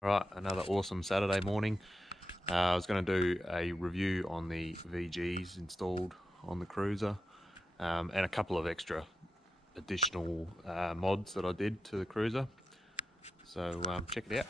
Right, another awesome Saturday morning. I was going to do a review on the VGs installed on the cruiser, and a couple of extra additional mods that I did to the cruiser. So check it out.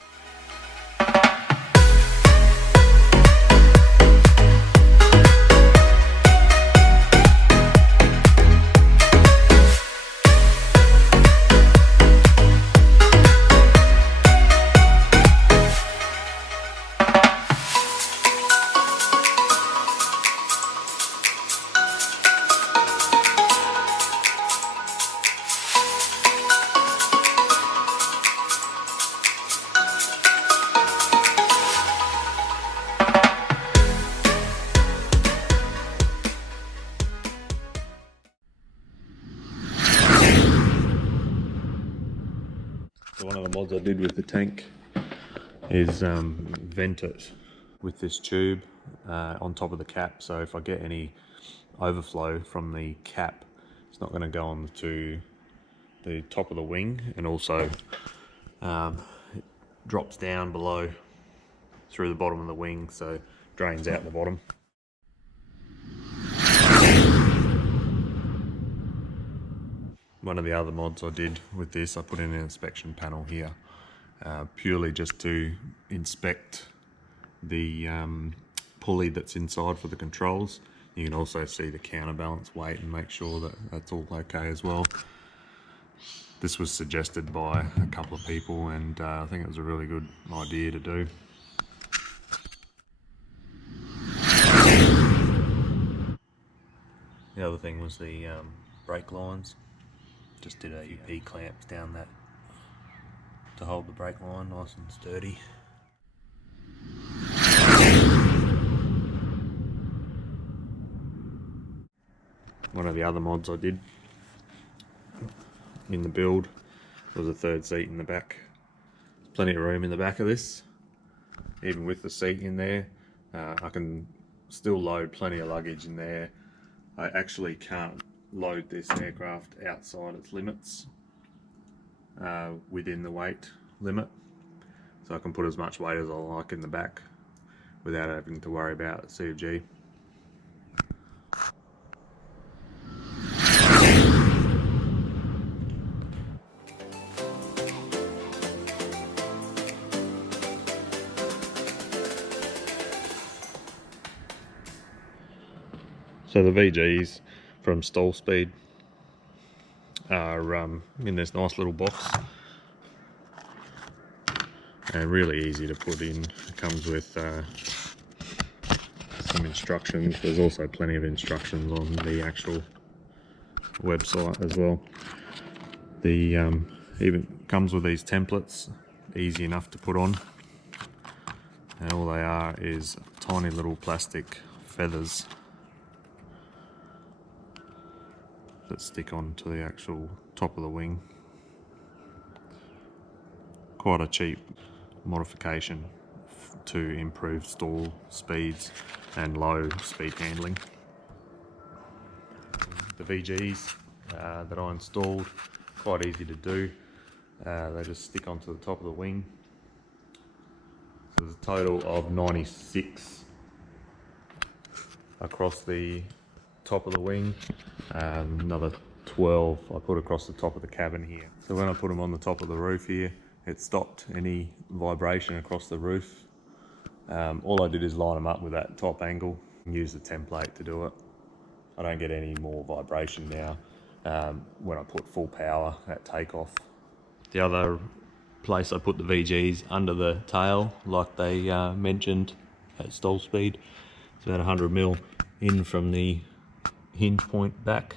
So one of the mods I did with the tank is vent it with this tube on top of the cap, so if I get any overflow from the cap, it's not going to go on to the top of the wing, and also it drops down below through the bottom of the wing, so drains out the bottom. One of the other mods I did with this, I put in an inspection panel here, purely just to inspect the pulley that's inside for the controls. You can also see the counterbalance weight and make sure that that's all okay as well. This was suggested by a couple of people, and I think it was a really good idea to do. The other thing was the brake lines. Just did a P clamps down that to hold the brake line nice and sturdy. One of the other mods I did in the build was a third seat in the back. There's plenty of room in the back of this, even with the seat in there. I can still load plenty of luggage in there. I actually can't load this aircraft outside its limits within the weight limit, so I can put as much weight as I like in the back without having to worry about CFG. So the VGs from Stolspeed are in this nice little box, and really easy to put in. It comes with some instructions. There's also plenty of instructions on the actual website as well. The even comes with these templates, easy enough to put on, and all they are is tiny little plastic feathers that stick onto the actual top of the wing. Quite a cheap modification to improve stall speeds and low speed handling. The VGs that I installed, quite easy to do. They just stick onto the top of the wing. So there's a total of 96 across the top of the wing, another 12 I put across the top of the cabin here. So when I put them on the top of the roof here, it stopped any vibration across the roof. All I did is line them up with that top angle and use the template to do it. I don't get any more vibration now when I put full power at takeoff. The other place I put the VGs under the tail, like they mentioned at Stolspeed, it's about 100mm in from the hinge point back.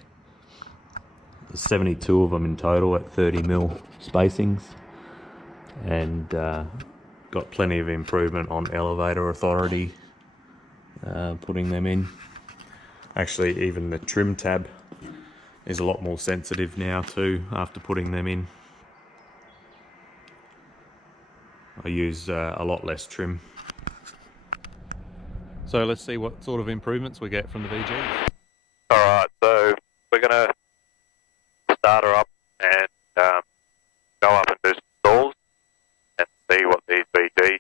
There's 72 of them in total at 30mm spacings, and got plenty of improvement on elevator authority putting them in. Actually, even the trim tab is a lot more sensitive now too after putting them in. I use a lot less trim. So let's see what sort of improvements we get from the VG. Alright, so we're going to start her up and go up and do some stalls and see what these VGs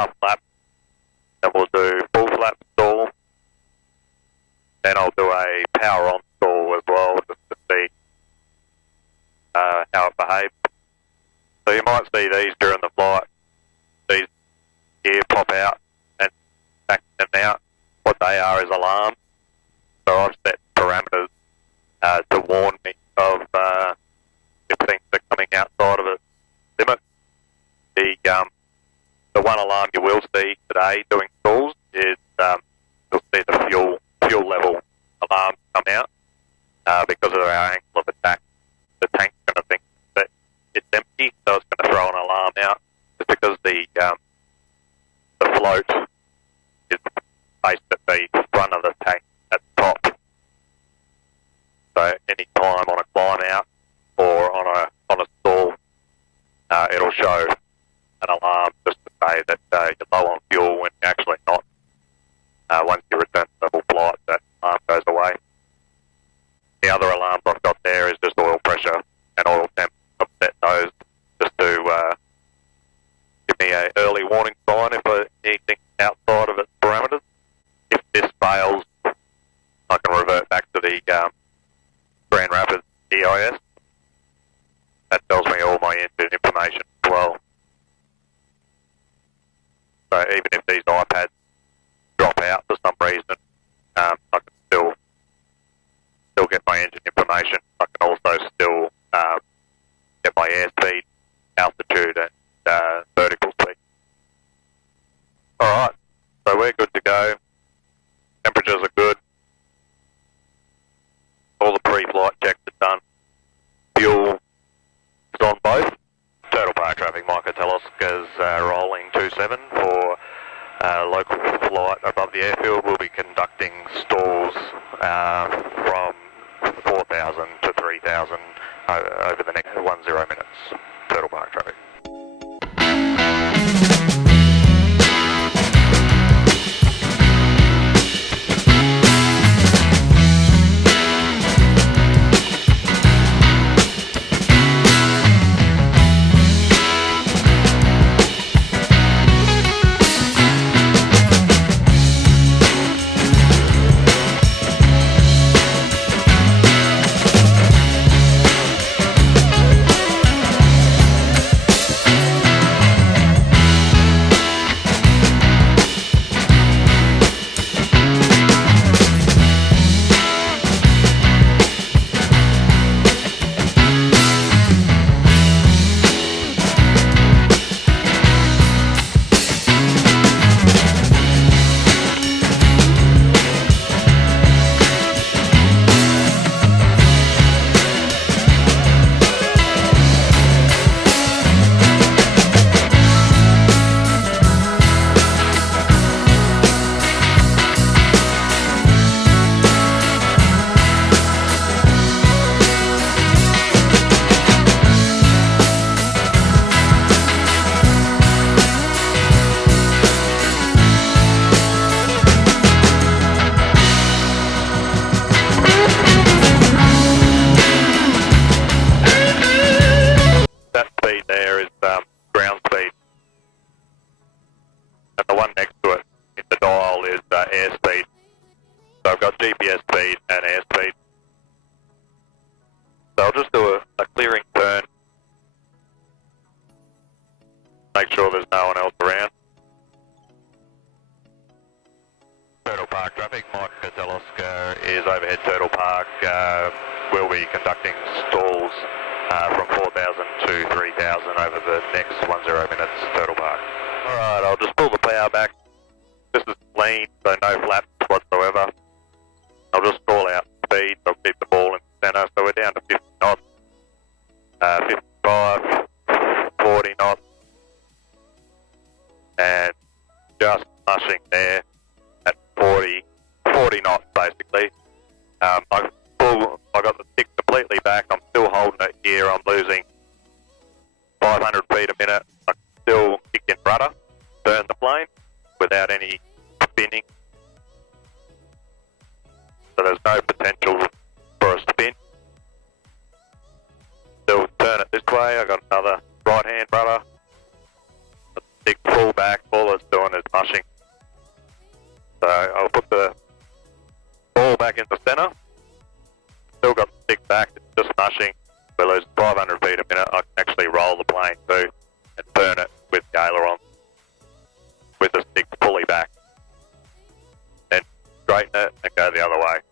half flap, then we'll do full flap stall, then I'll do a power on stall as well, just to see how it behaves. So you might see these during the flight, these here pop out and back them out. What they are is alarms. So I've set parameters to warn me of if things are coming outside of its limit. The one alarm you will see today doing stalls is you'll see the fuel level alarms come out because of our angle of attack. The tank's going to think that it's empty, so it's going to throw an alarm out just because the float is placed at the front of the tank at the top. So any time on a climb out or on a stall, it'll show an alarm just to say that you're low on fuel when you're actually not. Once you return to level flight, that alarm goes away. The other alarms I've got there is just oil pressure and oil temp. I've set those just to give me an early warning sign if anything outside of its parameters. If this fails, I can revert back to the Grand Rapids EIS. That tells me all my engine information as well. So even if these iPads drop out for some reason, I can still get my engine information. I can also still get my airspeed, altitude, and vertical speed. Alright, so we're good to go. Temperatures are good. All the pre-flight checks are done. Fuel is on both. Turtle Park traffic, Micah Telos is rolling 27 for local flight above the airfield. We'll be conducting stalls from 4,000 to 3,000 over the next 10 minutes. Turtle Park traffic. GPS speed and airspeed. So I'll just do a clearing turn. Make sure there's no one else around. Turtle Park traffic, Mike Kateloska is overhead Turtle Park. We'll be conducting stalls from 4,000 to 3,000 over the next 10 minutes, Turtle Park. Alright, I'll just pull the power back. This is clean, so no flaps whatsoever. I'll just call out speed, I'll keep the ball in the centre, so we're down to 50 knots, 55, 40 knots, and just mushing there at 40 knots basically. I got the stick completely back, I'm still holding it here, I'm losing 500 feet a minute. I can still kick in rudder, turn the plane without any spinning. So there's no potential for a spin. Still turn it this way, I got another right hand rudder. stick full back, all it's doing is mushing. So I'll put the ball back in the centre. Still got the stick back, it's just mushing. We lose 500 feet a minute. I can actually roll the plane too and turn it with the aileron with the stick fully back. Then straighten it and go the other way.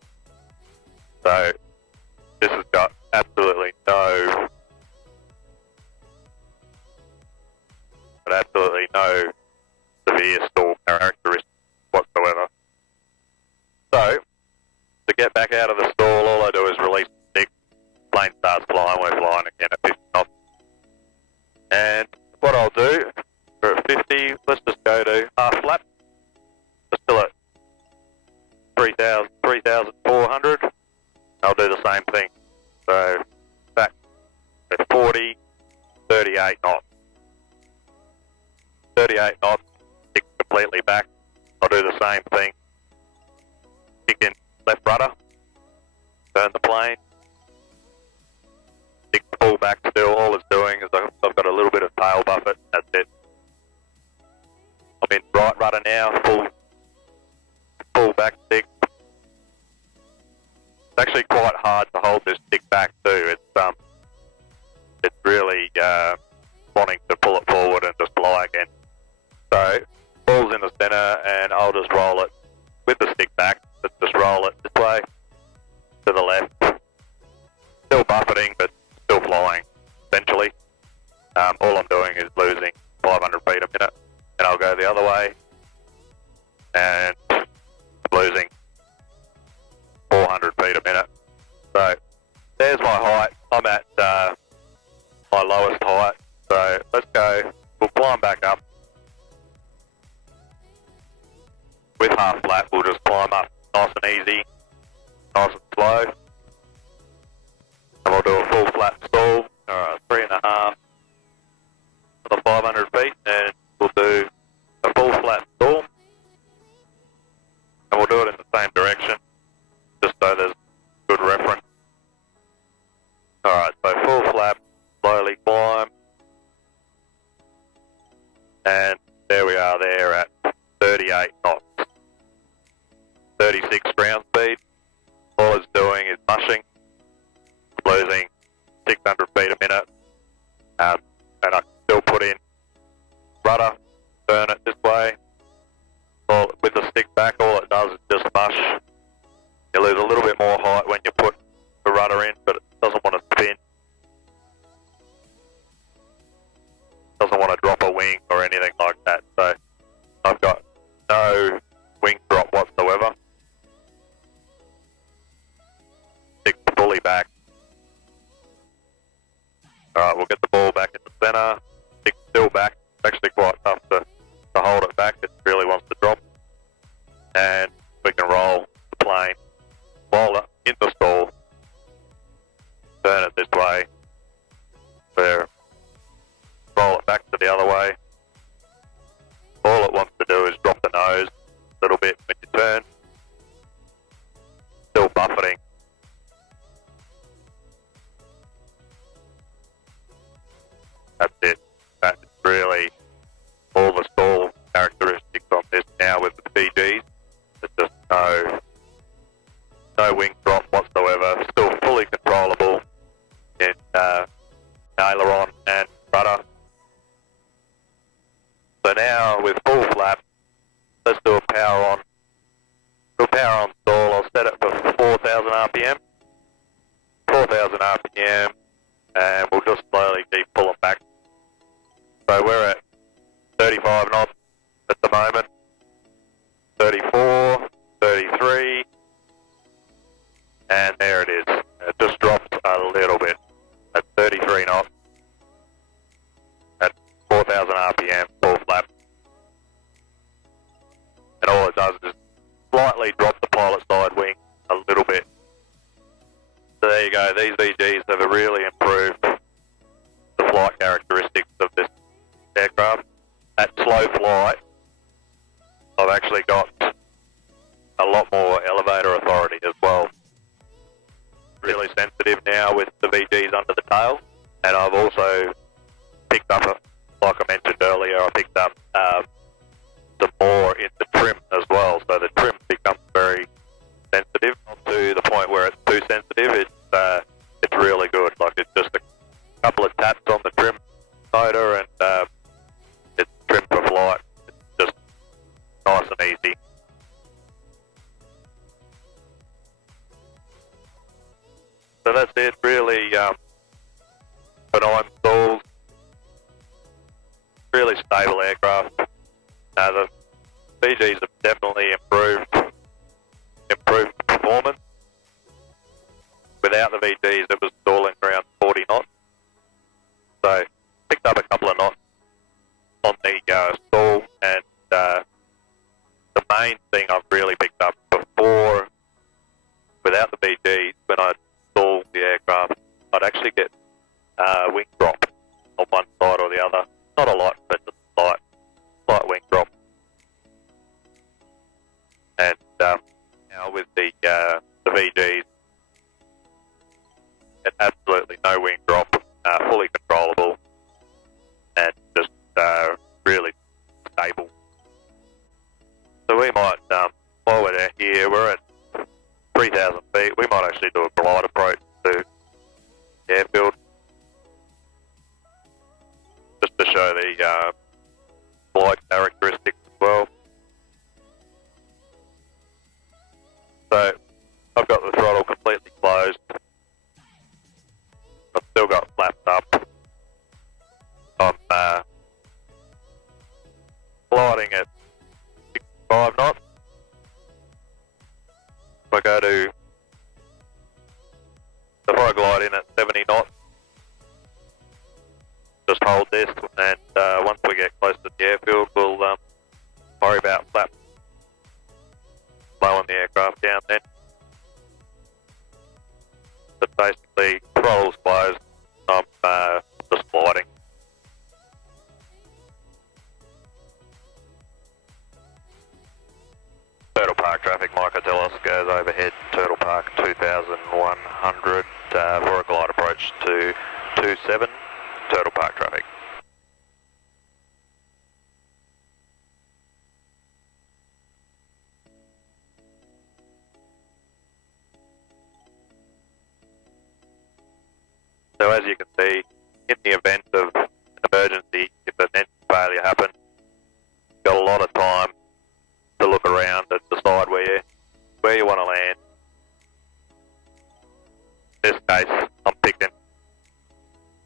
So this has got absolutely no severe stall characteristics whatsoever. So to get back out of the stall, all I do is release the stick, plane starts flying, we're flying again at 50 knots. And what I'll do, we're at 50, let's just go to half flap, just still at 3,400, I'll do the same thing. So back at 40, 38 knots. 38 knots, stick completely back, I'll do the same thing. Kick in left rudder, turn the plane, stick full back still, all it's doing is I've got a little bit of tail buffet, that's it. I'm in right rudder now, full back stick. It's actually quite hard to hold this stick back too, it's really wanting to pull it forward and just fly again. So, ball's in the centre and I'll just roll it with the stick back. Let's just roll it this way, to the left. Still buffeting, but still flying, essentially. All I'm doing is losing 500 feet a minute. And I'll go the other way, and losing 400 feet a minute. So, there's my height. I'm at my lowest height. So, let's go. We'll climb back up. With half flap, we'll just climb up nice and easy, nice and slow. And we'll do a full flap stall, 3.5, another 500 feet, and we'll do a full flap stall. And we'll do it in the same direction, just so there's good reference. Alright, so full flap, slowly climb. And there we are there at 38 knots. 36 ground speed. All it's doing is mushing, losing 600 feet a minute, and I can still put in rudder, turn it this way. With the stick back, all it does is just mush. You lose a little bit more height when you put the rudder in, but it doesn't want to spin. Doesn't want to drop a wing or anything like that. So I've got no wing drop whatsoever. Stick fully back. Alright, we'll get the ball back in the centre. Stick still back. It's actually quite tough to hold it back. It really wants to drop. And we can roll the plane while in the stall. Turn it this way. There. Roll it back to the other way. All it wants to do is drop the nose a little bit when you turn. Still buffeting. That's it. That's really all the stall characteristics on this now with the VGs. There's just no wing drop whatsoever. Still fully controllable in aileron and rudder. So now with full flap, let's do a power on. Do a power on stall. I'll set it for 4,000 RPM. 4,000 RPM, and we'll just slowly keep pulling back. So we're at 35 knots at the moment. 34, 33, and there it is. It just dropped a little bit at 33 knots at 4,000 RPM, full flap. And all it does is slightly drop the pilot side wing a little bit. So there you go, these VGs have really improved the flight characteristics of this aircraft. At slow flight, I've actually got a lot more elevator authority as well. Really sensitive now with the VGs under the tail, and I've also picked up, like I mentioned earlier, I picked up it's trimmed for flight. It's just nice and easy. So that's it, really. Benign stalls, really stable aircraft. The VGs have definitely improved performance. Without the VGs, it was stalling around 40 knots. So picked up a couple of knots on the stall, and the main thing I've really picked up before, without the VGs, when I stall the aircraft, I'd actually get wing drop on one side or the other. Not a lot, but just slight wing drop. And now with the VGs, it's absolutely no wing drop, fully controllable, and just really stable. So we might, while we're here, we're at 3,000 feet, we might actually do a glide approach to the airfield, just to show the flight characteristics as well. So I've got the throttle completely closed. I've still got flaps up. I'm gliding at 65 knots. If I glide in at 70 knots, just hold this, and once we get close to the airfield, we'll worry about flaps, slowing the aircraft down then. But basically, throttle's closed, I'm just gliding. Turtle Park traffic, Micah Delos goes overhead, Turtle Park 2100 for a glide approach to 27, Turtle Park traffic. So as you can see, in the event of an emergency, if an engine failure happens, you've got a lot of time to look around and decide where you want to land. In this case, I'm picking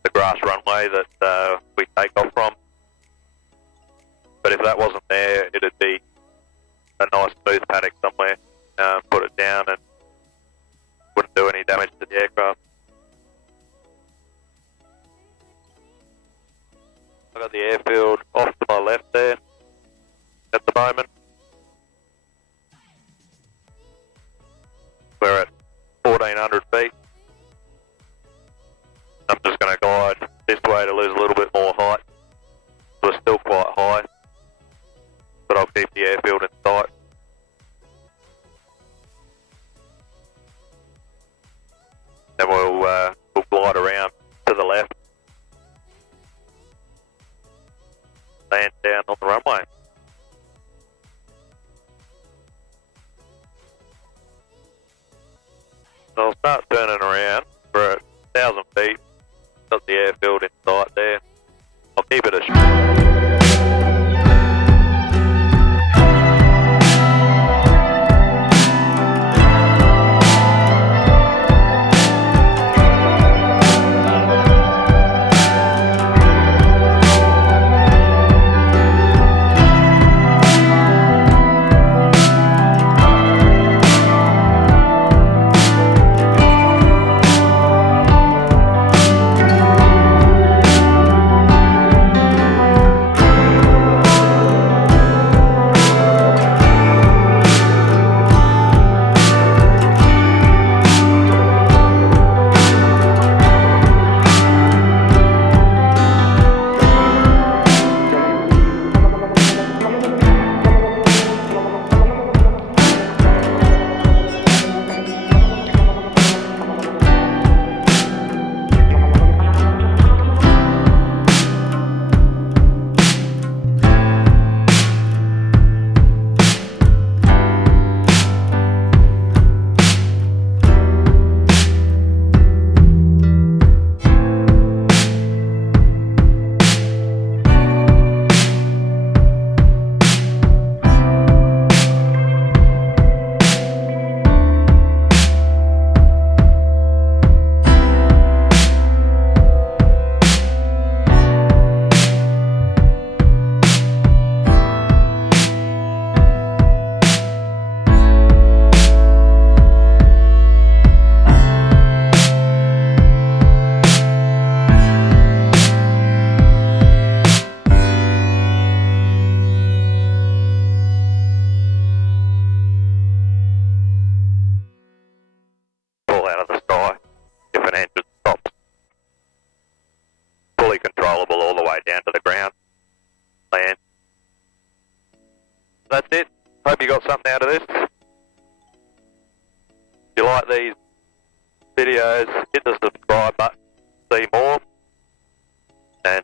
the grass runway that we take off from. But if that wasn't there, it'd be a nice smooth paddock somewhere. Put it down and wouldn't do any damage to the aircraft. I've got the airfield off to my left there at the moment. We're at 1,400 feet. I'm just going to glide this way to lose a little bit more height. We're still quite high, but I'll keep the airfield in sight. Then we'll glide around to the left, land down on the runway. So I'll start turning around. We're at 1,000 feet. Got the airfield in sight there. I'll keep it a ground land. That's it. Hope you got something out of this. If you like these videos, hit the subscribe button to see more. And